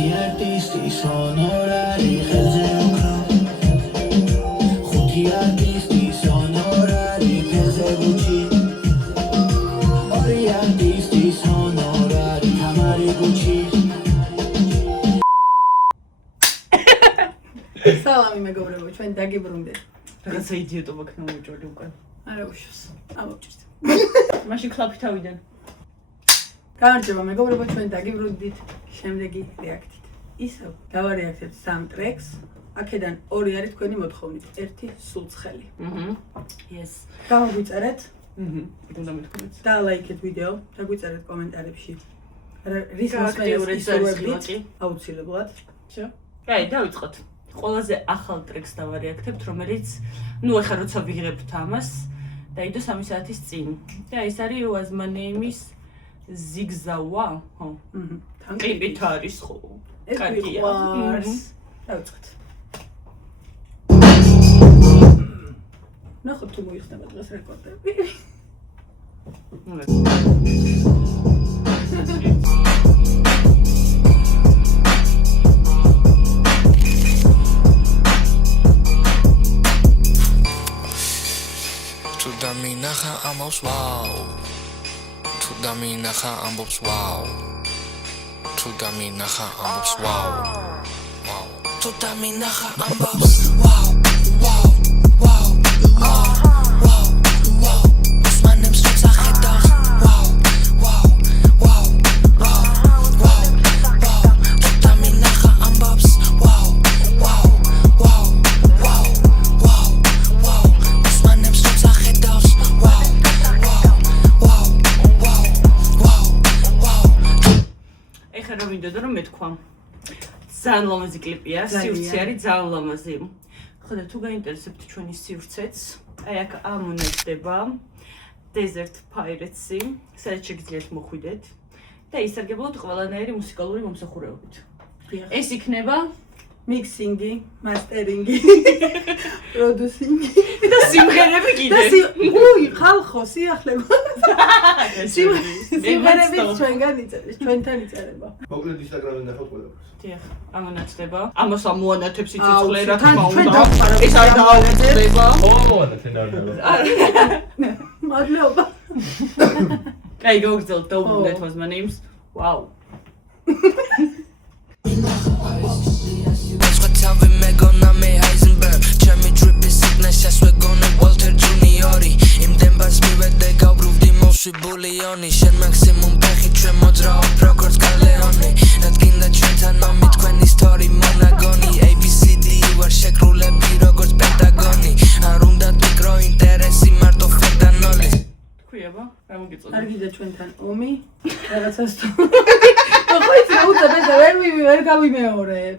ერთი არტისტის ჰონორარი ხელზე უფრო ხუთი არტისტის ჰონორარი ხელზე გუჩი ორი არტისტის ჰონორარი თამარი გუჩი სალამი მეგობრებო, ჩვენ დაგიბრუნდეთ. რაღაცა იდიოტობა ქნა მოუჭოდი უკან. არა უშავს. ამოვჭირთ. მაშინ კლაპი თავიდან. გამარჯობა მეგობრებო, ჩვენ დაგიბრუნდით შემდეგი რეაქტით. ისევ გავარეაქტებთ 3 ტრეკს. აქედან 2 არის თქვენი მოთხოვნით. 1 სულცხელი. Yes. გამოგვიწერეთ უნდა მეთქვით. და ლაიქეთ ვიდეო, დაგვიწერეთ კომენტარებში. რის აქტიური მოსმენას წარსულაკი. აუცილებლად. Всё. აი, დავიწყოთ. ყველაზე ახალ ტრეკს დავარეაქტებთ, რომელიც ნუ ახლა როცა ვიღებთ ამას, დაიდო 3 საათის წინ. და ეს არის Was My Name-ის Zigzawa. ხო. კლიპით არის ხო? ეს კარგია. ვიყვარს. დავიწყოთ. ნახოთ თუ მოიხსნება დღეს რეკორდები. Minaha ambos wow Tuda minaha ambos wow Tuda minaha ambos wow Wow Tuda minaha ambos wow Wow Wow Wow Wow Wow Osmanem suca hedos Wow Wow Wow Wow Wow Wow Tuda minaha ambos wow Wow Wow Wow Wow Wow Osmanem suca hedos ეხლა რომ მინდოდა რომ მეთქვა ძალიან ლამაზი კლიპია, სივრცე არის ძალიან ლამაზი. ხოდა თუ გაინტერესებთ ჩვენი სივრცეც, აი აქ ამონაჭდება Desert Pirates-ი, სადაც შეგიძლიათ მოხვიდეთ და ისარგებლოთ ყველანაირი მუსიკალური მომსახურებით. ეს იქნება მიქსინგი, მასტერინგი, პროდუსინგი და სიმღერები კიდე. უი, ხალხო, სიახლეა. სიმღერები ჩვენგან იწერეს, ჩვენთან იწერება. მოკლედ ინსტაგრამზე ნახავთ ყველაფერს. დიახ, ამონაჭდება. ამას ამოანათებს სიცოცხლე რა თქმა ჩვენ უნდა. დავხარავთ ეს არ დაავადება. მოანათენ არ უნდა. მადლობა. აი, გოგზელ დავუნდეთ Was My Name's. Wow. Tell me gonna me Heisenberg Jamie drippy sickness we're gonna Walter Juniori Im dem bas mi vede გავბრუვდი მოვსვიბულიონი შენ მაქსიმუმ ფეხი ჩვენ მოძრაობ როგორც გალეონი რადგინდა ჩვენთან მომი თქვენი სტორი მონაგონი ABCD ვარ შეკრულები როგორც პენტაგონი არ უნდა მიკრო ინტერესი მარტო ფენტანოლი ქვიება? რა მოგიწოდა? არ გიდა ჩვენთან ომი, რაღაცა სტორი. ხო ის რა უწევენ და ვერ გავიმეორებ.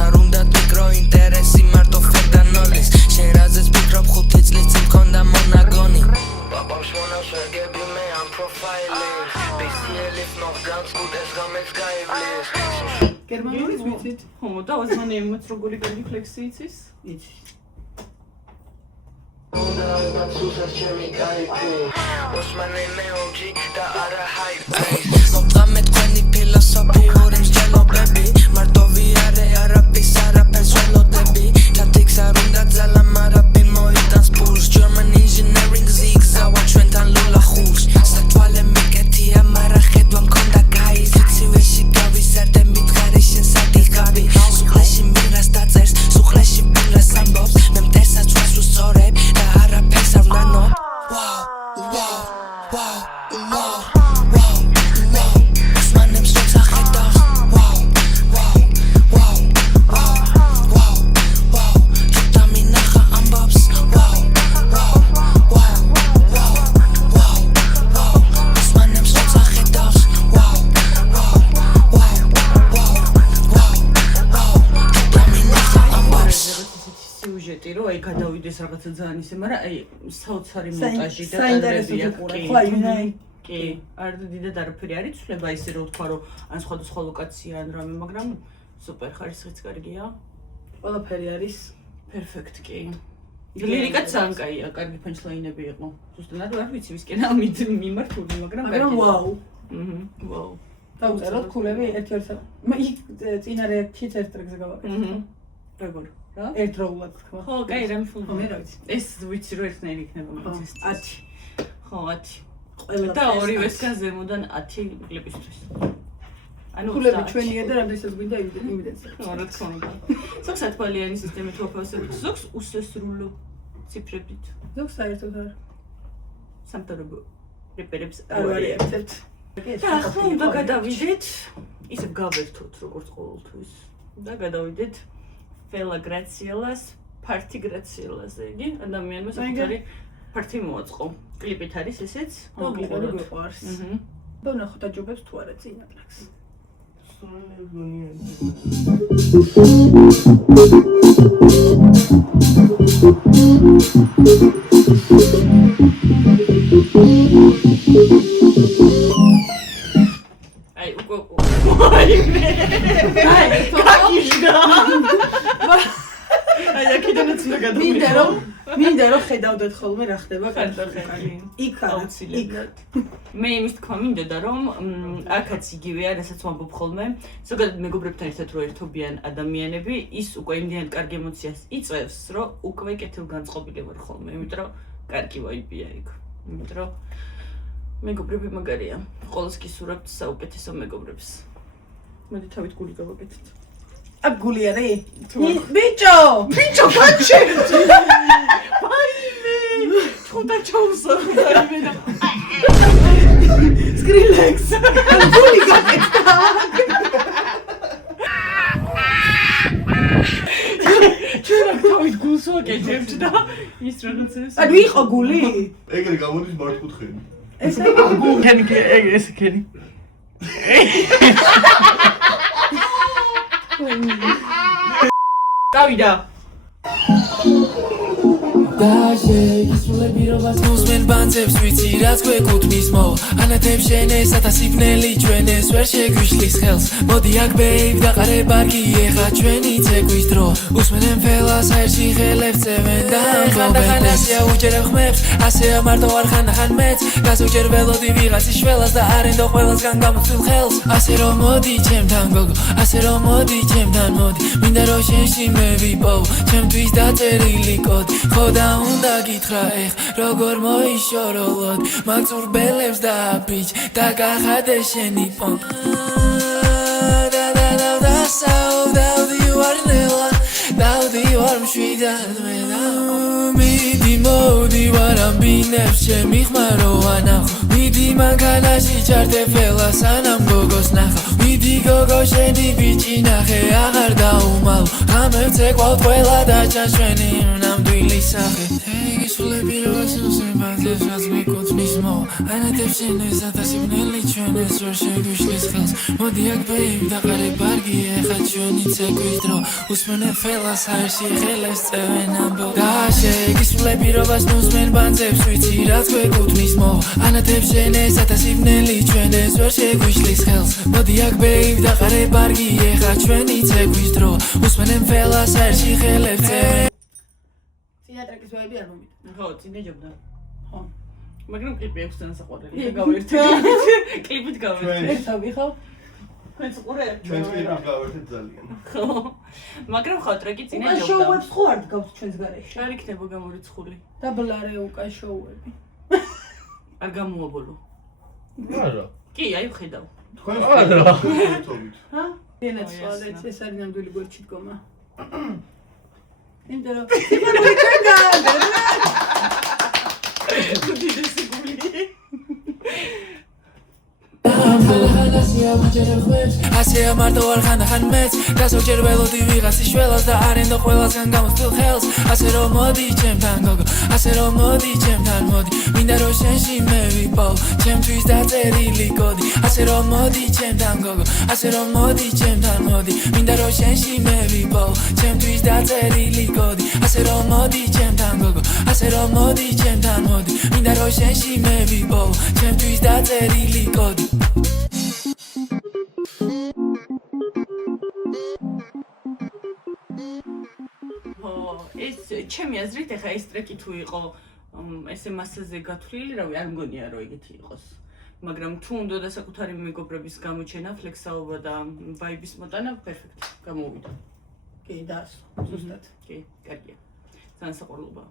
არ უნდა მიკრო ინტერესი მარტო ფენტანოლის შენ რაზეც ვფიქრობ 5 წლის წინ მქონდა მონაგონი პაპამს მონავს ვერ გები მე ამ პროფაილის ბისიელით ნოხ განს გუდეს გამეც გაივლის გერმანულის ვიცით? ხო, და Was My Name-ს როგორი კარგი ფლექსი იცის? იცი. უნდა დაცუსას ჩემი кайფი Osmane meoji და არა ჰაიპი მოვწამე თქვენი ფილოსოფიური მსჯელობები მარტო ვიარე არაფის არაფერს ველოდები თათიქს არ უნდა ძალა მარაბი მოიტანს პულს German engineering zigzawa ჩვენთან ლულა ხურს სათვალე მიკეთია მარა ხედვა მქონდა კაი სიცივეში გავიზარდე მითხარი შენ სადი გავი სუხლეში მირას დაწერს სუხლეში ბილას ამბობს მე მტერსაც ვას უსწორებ და არაფერს არ ვნანო Wow wow wow wow wow wow Osmanem suca hedos Wow wow wow wow wow wow Tuda minaha ambos Wow wow wow wow wow wow Osmanem suca hedos Wow wow wow wow wow wow Tuda minaha ambos სიუჟეტი რო აი გადავიდეს რაღაცა ძალიან ისე, მაგრამ აი საოცარი მონტაჟი და საინტერესო კადრებია. ფიგურა, ხო, აი, კი, არ დიდად არაფერი არ იცვლება ისე რომ თქვა რომ ან სხვადასხვა ლოკაცია ან რამე, მაგრამ სუპერ ხარისხიც კარგია. ყველაფერი არის პერფექტ კი. ლირიკაც ძალიან კაია, კარგი ფანჩლაინები იყო. ზუსტად არ ვიცი ვისკენ ამით მიმართული, მაგრამ ვაუ. ვაუ. დავწეროთ ქულები ერთ-ერთ წინა რეაქციით ერთ ტრეკზე გავაკეთოთ. როგორ? რა? ერთდროულად თქვა. ხო, კაი, რა ხო, მე რა ვიცი. ეს ვიცი რომ ერთნაირი იქნება მაგის. 10. ხო, 10. ყველა და ორივეს გაზემოდან 10 კლიპისთვის. ანუ ქულები ჩვენია და რამდენსაც გვინდა იმედაც. რა თქმა უნდა. ზოგს 10 ბალიანი სისტემით ვაფასებთ, ზოგს უსასრულო ციფრებით. ზოგს საერთოდ არ. სამთავრობო რეპერებს არ ვარიაცებთ. და ახლა უნდა გადავიდეთ, ისე გავერთოთ როგორც ყოველთვის. და გადავიდეთ Fela Graciela's Party Graciela's-ზე, იგი ადამიანმა საკუთარი პარტი მოაწყო. კლიპით არის ესეც? მოკლედ გვიყვარს. და ნახოთ აჯობებს თუ არა წინა ტრეკს. აი, ვაიმე. კაკიშდა. აი, აქედანაც უნდა გადავიდე. მინდა რომ ხედავდეთ ხოლმე რა ხდება კარტოხელი. იქ აუცილებლად. მე იმის თქვა მინდოდა რომ აქაც იგივეა, რასაც ვამბობ ხოლმე. ზოგადად მეგობრებთან ერთად რო ერთობიან ადამიანები, ის უკვე იმდენად კარგი ემოციას იწვევს, რომ უკვე კეთილგანწყობილი ვარ ხოლმე, იმიტომ რომ კარგი ვაიბია იქ. იმიტომ რომ მეგობრები მაგარია. ყოველს გისურვებთ საუკეთესო მეგობრებს. მოდი თავით გული გავაკეთეთ. აქ გული არის? ბიჭო! ბიჭო, გაჩი! ვაიმე! თუნდა ჩაუსა ვაიმე და სკრილექს! გული გაკეთდა! ჩვენ თავით გულს ვაკეთებთ და ის რაღაცა ანუ იყო გული? ეგრე გამოდის მართკუთხედი. ესე ეს კენი. დავიდა. Nusmen bandzebs ვიცი რაც გვეკუთვნის მო ანათებ შენ ეს ათასიბნელი ჩვენ ეს ვერ შეგვიშლის ხელს მოდი აქ ბეიბ დაყარე ბარგი ეხა ჩვენი ცეკვის დრო უსმენენ ფელას აერში ხელებს წევენ და ამბობენ ასეა უჯერებ ხმებს ასეა მარტო არ ხან მეც გასუჯერ ველოდი ვიღაცის შველას და არენდო ყველასგან გამოცდილ ხელს ასე რომ მოდი ჩემთან გოგო ასე რომ მოდი ჩემთან მოდი მინდა რომ შენში მე ვიპოვ ჩემთვის დაწერილი კოდი ხო და უნდა გითხრა ეხ როგორ მოიშოროლოდ მაგზურბელებს და ბიჭ და გახადე შენი პონკ და საუდავდი ვარ ნელა დავდი ვარ მშვიდად მე და მიდი მოდი ვარ ამბინებს ჩემი ხმარო ანახო მიდი მანქანაში ჩართე ფელას ანამ გოგოს ნახავ მიდი გოგო შენი ბიჭი ნახე აღარ დაუმალო გამევცე ყვალ ყველა და ჩანს ჩვენი ნამდვილი სახე გისულები როგორც ნუსებადებს რაც მეკუთვნის მო ანათებ შენ ეს ათასიბნელი ჩვენ ეს ვერ შეგვიშლის ხელს მოდი აქ ბეიბ დაყარე ბარგი ეხა ჩვენი ცეკვის დრო უსმენენ ფელას აერში ხელებს წევენ ამბო დაშე გისულები როგორც ნუსმენ ბანძებს ვიცი რაც გვეკუთვნის მო ანათებ შენ ეს ათასიბნელი ჩვენ ეს ვერ შეგვიშლის ხელს მოდი აქ ბეიბ დაყარე ბარგი ეხა ჩვენი ცეკვის დრო უსმენენ ფელას აერში ხელებს წევენ წინა ტრეკის ვაიბი არ მომიტა. ხო, წინა ჯობდა. ხო. მაგრამ კლიპი აქვს თანასაყვარელი და გავერთე. კლიპით გავერთე. ერთავი ხო? ხეც ყურე. ჩვენს კლიპით გავერთეთ ძალიან. ხო. მაგრამ ხო, ტრეკი წინა უკან ჯობდა. შოუებს ხო არ დგავს ჩვენს გარეშე? არ იქნება გამორიცხული. დაბლარე უკან შოუები. არ გამოაბოლო. არა. კი, აი ვხედავ. თქვენ არა. ჰა? ენაც ო, სწავლეთ, იასნა. ეს არის ნამდვილი გვერდში დგომა. იმიტომ რომ სიმართლე ჩვენ გააგებდა. უდიდესი გული. ასეა მარტო არ ხან მეც გასუჯერ ველოდი ვიღაცის შველას და არენდო ყველასგან გამოცდილ ხელს ასე რომ მოდი ჩემთან გოგო ასე რომ მოდი ჩემთან მოდი მინდა რომ შენში მე ვიპოვ ჩემთვის დაწერილი კოდი ასე რომ მოდი ჩემთან გოგო ასე რომ მოდი ჩემთან მოდი მინდა რომ შენში მე ვიპოვ ჩემთვის დაწერილი კოდი ასე რომ მოდი ჩემთან გოგო ასე რომ მოდი ჩემთან მოდი მინდა რომ შენში მე ვიპოვ ჩემთვის დაწერილი კოდი ეს ჩემი აზრით ახლა ეს ტრეკი თუ იყო ესე მასაზე გათვლილი, რავი, არ მგონია რომ ეგეთი იყოს. მაგრამ თუ უნდა და საკუთარი მეგობრების გამოჩენა, ფლექსაობა და ვაიბის მოტანა, პერფექტი, გამოვიდა. კი, დაასო, ზუსტად. კი, კარგია. ძალიან საყვარლობა.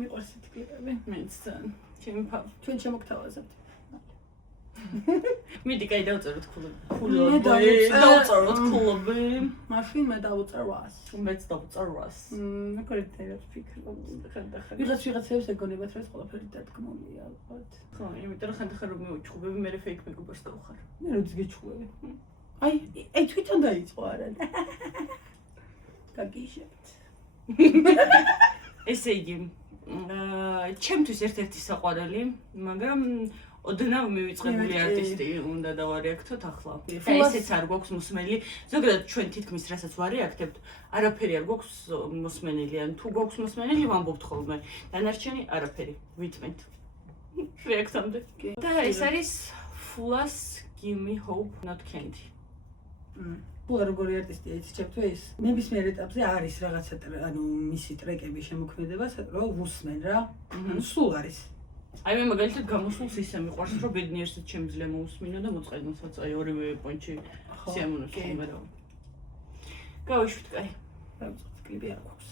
მიყვარს ეს კლიპები. მეც ძალიან. ჩემი ფავ. ჩვენ შემოგთავაზებთ. მიდი, კაი, დავწეროთ მე დავწეროთ კლუბი. მაშინ მე დავწერ რას. მეც დავწერ რას. მეკორიტერებს ფიქრობ. ვიღაცებს ეგონებათ, რომ ეს ყველაფერი დადგმულია, ალბათ. ხო, იმიტომ რომ ხანდახან რომ მევიჩხუბები, მე ფეიქ მეგობრს გავხარ. მე როდის გეჩხუბები. აი თვითონ დაიწყო არა. გაგიშებთ. ესე იგი, ჩემთვის ერთ-ერთი საყვარელი, მაგრამ ოდნავ მივიწყებული არტისტი უნდა დავარეაქტოთ ახლა. და ესეც არ გვაქვს მოსმენილი. ზოგადად ჩვენ თითქმის რასაც ვარეაქტებთ, არაფერი არ გვაქვს მოსმენილი. ან თუ გვაქვს მოსმენილი, ვამბობთ ხოლმე. დანარჩენი არაფერი. ვიწმენთ. რეაქტამდე. და ეს არის Fulas Give Me Hope Not Candy. ფულა როგორი არტისტია იცი ჩემთვის? ნებისმიერ ეტაპზე არის რაღაცა ანუ მისი ტრეკების შემოქმედება, რომ ვუსმენ რა. ანუ სულ არის. აი მე მაგალითად გამოსულს ისე მიყვარს რომ ბედნიერსაც შემიძლია მოусმინო და მოწყენოსაც აი ორივე პონჩი სიამოვნებს ხოლმე რა. გავიშვით კაი. დავწერთ კლიპი არ გვაქვს.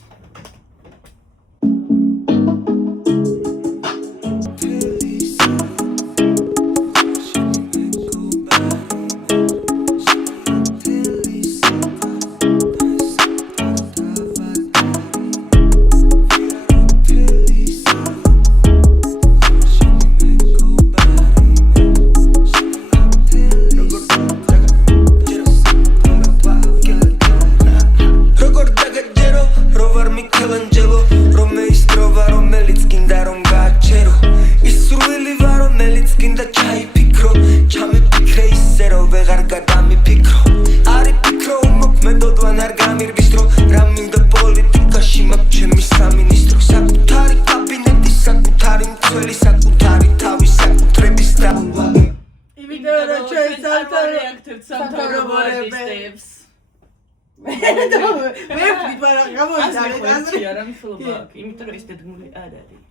იმიტომ რომ ეს დადგმული არ არის.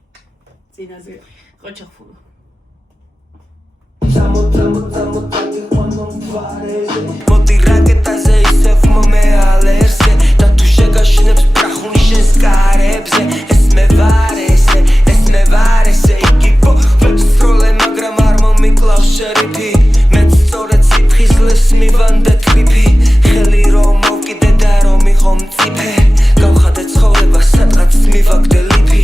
წინაზე. ყოჩახფულა. მოდი რაკეტაზე ისევ მომეალერზე და თუ შეგაშინებს ბრახუნი შენს კარებზე ეს მე ვარ ესე იგი ვეცროლე მაგრამ არ მომიკლავს შერიფი მეც სწორედ სიფხიზლეს მივანდე ტრიპი ხელი რომ მოვკიდე და რომ მიყო მწიფე გავხადე ცხოვრება სადღაც მივაგდე ლიფი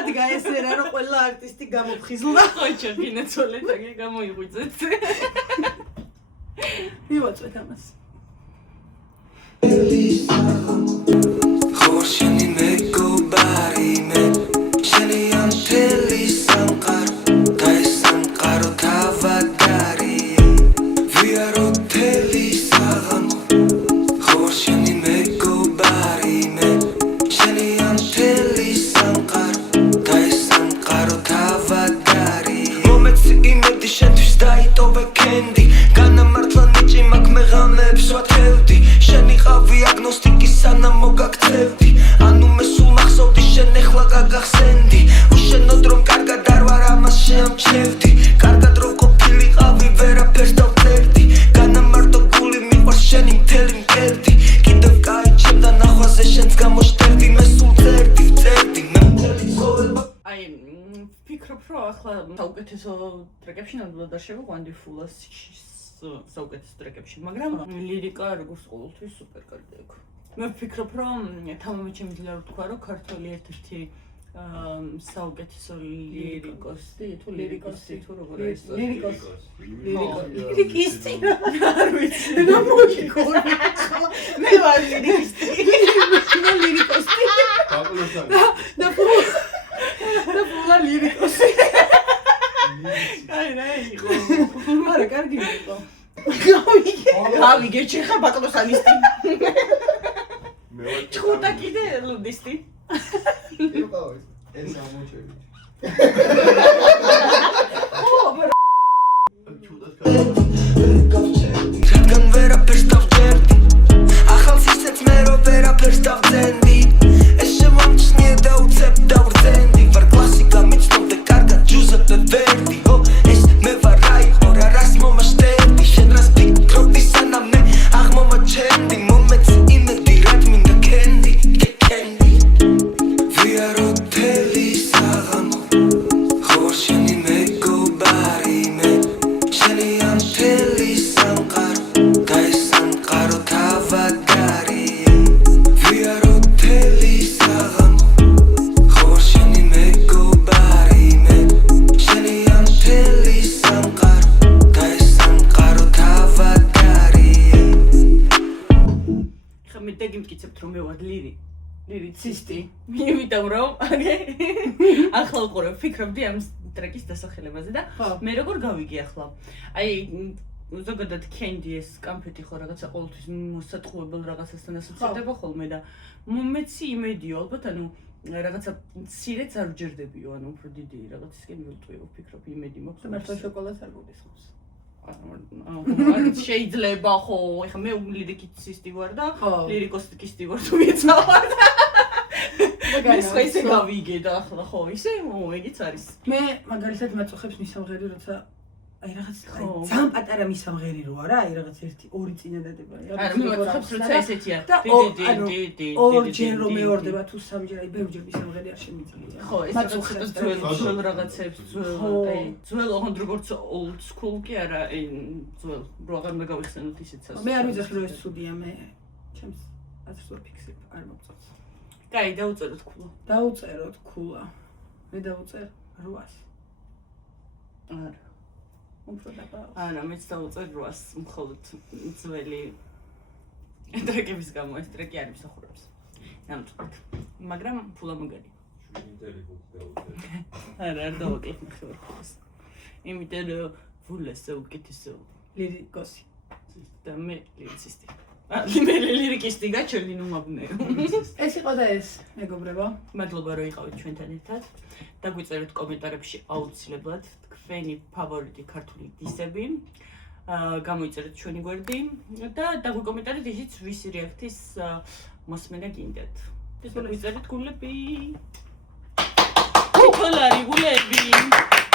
დადგა ესე რა რომ ყველა არტისტი გამოფხიზლდა. ხოჭო გინაცოლეთ აგე გამოიღვიძეთ. მივაწვეთ ამას. ხო შენი მეგობარი მე შენი ამ თელი სამყარო და ეს სამყარო თავადარია ვიარო თელი საღამო ხო შენი მეგობარი მე შენი ამ თელი სამყარო და ეს სამყარო თავადარია მომეცი იმედი შენთვის დაიტოვე კენდი განამართლა ნიჭი მაგ მეღამეებს ვათევდი შენი ყავი აგნოსტიკი სანამ მოგაქცევდი ანუ მე სულ მახსოვდი შენ ეხლა გაგახსენდი უშენოდ რომ კარგად არ ვარ ამას შეამჩნევდი კარგად რომ ყოფილიყავი ვერაფერს დავწერდი განამარტო გული მიყვარს შენი მთელი მკერდი კიდევ კაი ჩემთან ახვაზე შენს გამოშტერდი მე სულ წერდი მე მთელი ცხოვრება აი ვფიქრობ რომ ახლა საუკეთესო ტრეკებში ნამდვილად არ შევიყვანდი Fulas საუკეთესო ტრეკებში მაგრამ ლირიკა როგორც ყოველთვის სუპერ კარგი აქვს მე ვფიქრობ რომ თამამი შემიძლია ვთქვა რომ ქართველი ერთ-ერთი საუკეთესო ლირიკოსი თუ ლირიკოსი თუ როგორ არის ლირიკოსი არ ვიცი მე ვარ ლირიკოსი და ფულა ლირიკოსი აი იყო არა კარგი იყო გავიგე ჩეხა ბაკლოსანისტი ჩხუტა კიდე ლუდისტი ეს ამოჩები რადგან ვერაფერს დავწერდი ახალს ისეც მე რო ვერაფერს დავწერდი ეს შემომჩნია და უცებ დავრძენდი ვარ კლასიკა მიცნო რომ მე ვარ ლირიცისტი. იმიტომ რომ ახლა უყურებ, ფიქრობდი ამ ტრეკის დასახელებაზე და მე როგორ გავიგე ახლა. აი ზოგადად Candy-ის კამფეტი ხო რაღაცა ყოველთვის მოსატყუებელ რაღაცასთან ასოცირდება ხოლმე და მეცი იმედიო ალბათ ანუ რაღაცა მცირეც არ ვჯერდებიო ანუ უფრო დიდი რაღაცისკენ ვილტვიო ვფიქრობ იმედი მაქვს მართლა შოკოლადს არ გულისხმობს არ შეიძლება ხო ეხლა მე ლირიკისტი ვარ და ლირიკოსტიკისტი ვარ თუ ვიცავარ მე ისე გავიგე და ახლა ხო ისე ეგიც არის მე მაგალითად მაწუხებს მისამღერი როცა აი რაღაც ძალიან პატარა მისამღერი რო არა აი რაღაც 1-2 წინადადება არა მე მაწუხებს როცა ესეთია ორჯერ რომ მეორდება თუ სამჯერ აი ბევრჯერ მისამღერი არ შემიძლია ხო ეს მაწუხებს ძველ რაღაცებს ძველ ოღონდ როგორც old school კი არა ძველ რო აღარ უნდა გავიხსენოთ ისეც მე არ ვიძახი რომ ეს ცუდია მე ჩემს აზრს ვერ ფიქსებ არ მომწონს კაი დაუწეროთ ქულა დაუწეროთ ქულა მე დავუწერ 800 არა არა, მეც დავუწერ 800 მხოლოდ ძველი ტრეკების გამო ეს ტრეკი არ იმსახურებს. ნამდვილად. მაგრამ ფულა მაგარი. არა, არ დავაკლებ მხოლოდ. იმიტომ რომ ფულა საუკეთესო ლირიკოსი. და მე ლირიცისტი. მე ლირიკისტი გაჩერდი ნუ მაბნეო. ეს იყო და ეს, მეგობრებო. მადლობა რომ იყავით ჩვენთან ერთად. დაგვიწერეთ კომენტარებში აუცილებლად თქვენი ფავორიტი ქართული დისები. გამოიწერეთ ჩვენი გვერდი და დაგვიკომენტარეთ ისიც ვისი რეაქციის მოსმენა გინდათ. და დაგვიწერეთ გულები. ჩიკოლარი გულები.